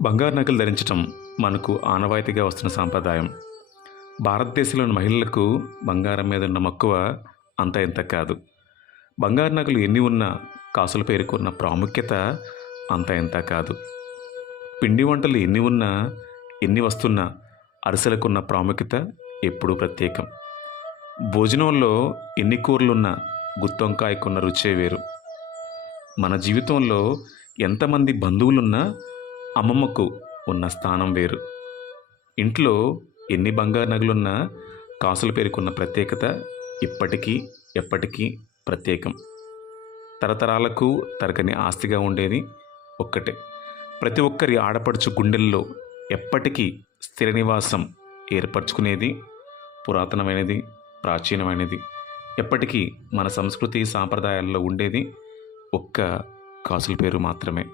బంగారు నగలు ధరించటం మనకు ఆనవాయితీగా వస్తున్న సాంప్రదాయం. భారతదేశంలోని మహిళలకు బంగారం మీద ఉన్న మక్కువ అంత ఇంత కాదు. బంగారు నగలు ఎన్ని ఉన్నా కాసుల పేరుకున్న ప్రాముఖ్యత అంత ఇంత కాదు. పిండి వంటలు ఎన్ని ఉన్నా ఎన్ని వస్తున్నా అరిసెలకున్న ప్రాముఖ్యత ఎప్పుడూ ప్రత్యేకం. భోజనంలో ఎన్ని కూరలున్నా గుత్తొంకాయకున్న రుచే వేరు. మన జీవితంలో ఎంతమంది బంధువులున్నా అమ్మమ్మకు ఉన్న స్థానం వేరు. ఇంట్లో ఎన్ని బంగారు నగలున్నా కాసుల పేరుకున్న ప్రత్యేకత ఇప్పటికీ ఎప్పటికీ ప్రత్యేకం. తరతరాలకు తరగని ఆస్తిగా ఉండేది ఒక్కటే. ప్రతి ఒక్కరి ఆడపడుచు గుండెల్లో ఎప్పటికీ స్థిర నివాసం ఏర్పరచుకునేది పురాతనమైనది, ప్రాచీనమైనది, ఎప్పటికీ మన సంస్కృతి సాంప్రదాయాల్లో ఉండేది ఒక్క కాసుల పేరు మాత్రమే.